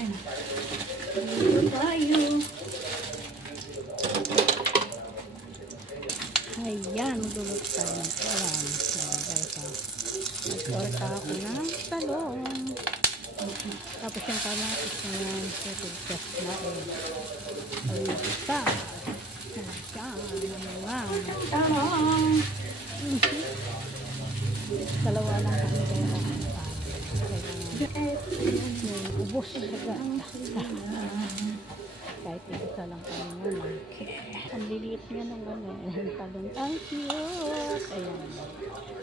Dito tayo. Ayan, magulot tayo ng kalan. Nagkorta ako ng talong. Tapos yung kamatis na yan, tutugtas na ay isa. Talong. Dalawa lang kami kaya ubos. Kahit isa lang kami naman. Ang liliit nga nung talong. Ang cute. Ayan.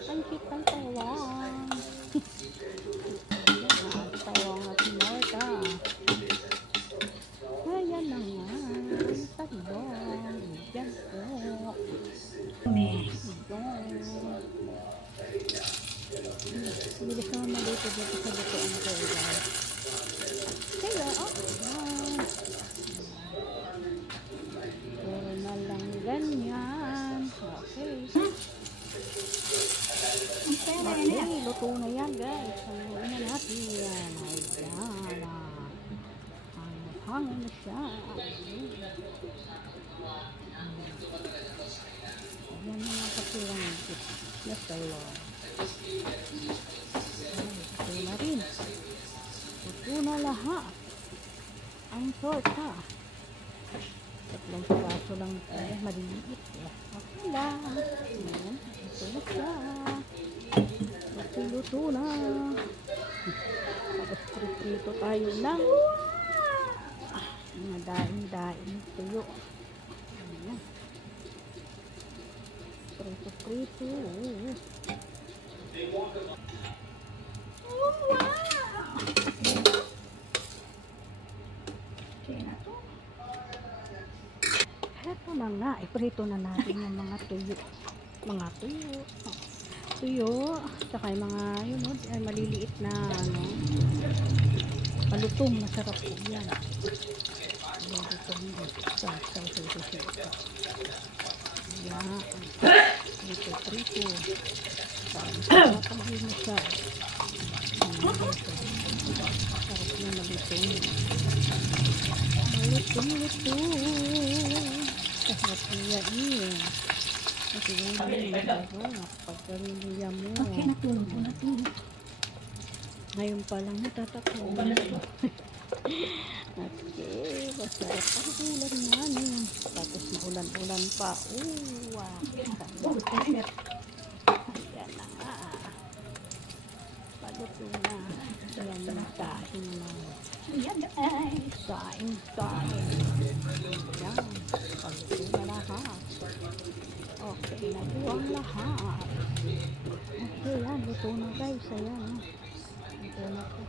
Ang cute ng tawang. Tawang at morta. Ayan na nga. Talong. Diyan po. Bilis naman malito dito sa lutuan ko. Kaya, puro na lang ganyan. Okay. Okay, luto na yan guys. Saluin na natin yan. Ayan. Hangin na siya. Ayan na nga kapirang na talong. Luto na rin. Luto na lahat. Ang torta. Tatlong piraso lang tayo. Maliliit. Okay lang. Ayan. Luto na siya. Luto na. Tapos prito tayo ng mga daing-daing tuyo. Ayan. Prito. Oh, wow! Heto na nga. Iprito na natin yung mga tuyo. Tuyo. Saka yung mga, yun o, maliliit na, malutong. Masarap po yan. Malutong. Yan. Prito. Sarap ang hinusa. Sarap na malutong. Sarap niya Kasi yung pagkarinuya mo. Okay, natulog po natin. Ngayon pa lang natatakbo. Okay, masarap ang ulan namin. Tapos maulan-ulan pa. Wow. Ayan na nga. Paluto na. Ayan na. Saing na. Ayan guys. Saing. Ayan. Paluto na lahat. Okay, nabuwang lahat. Okay, yan. Luto na guys. Ayan. Luto na po.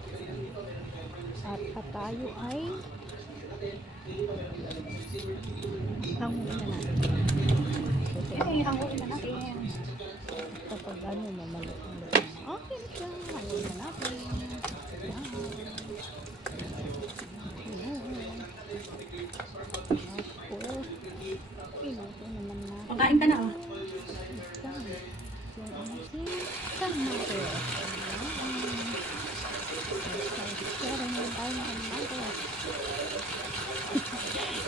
At tayo ay hanguin na natin. Hanguin na natin. Kapag mamalutong. Okay siya. Hanguin na natin. Tapos, inuto naman natin. Pagkain ka na oh. Yung ating kamatis.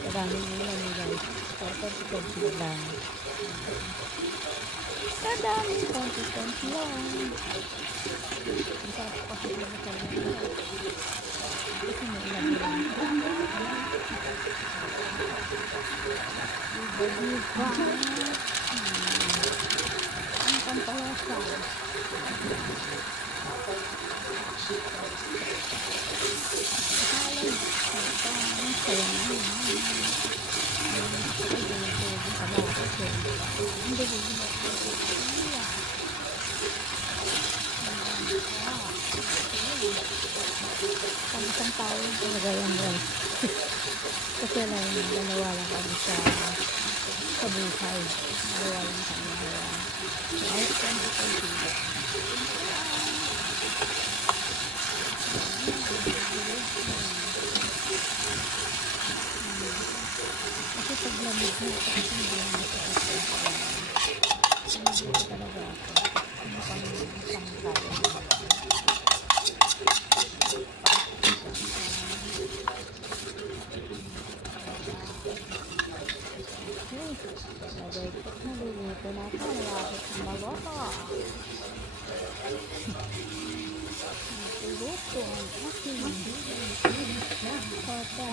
Kadaming ulan nyo guys. Konti-konti lang. Kadaming konti-konti lang. Ang sarap kasi lang sa mga. Kasi may ulan lang. Iba-iba. Ang pampalasa. Isang tao yung talaga yan guys. Kasi lang dalawa lang kami sa buhay. Dalawa lang kami kahit konti-konti. Kasi pag lamig na kasi hindi lang hindi talaga ako. Ano pang isang tayo. Malapit na maloto. Luto ang aking pata.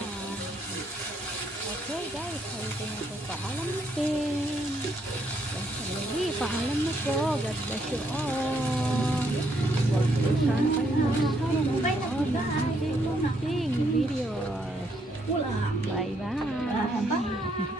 Okay guys, halito na po. Paalam natin. Muli, paalam na po. God bless you all. Huwag po sana kayo magkakaroon ng ating munting videos. Bye bye.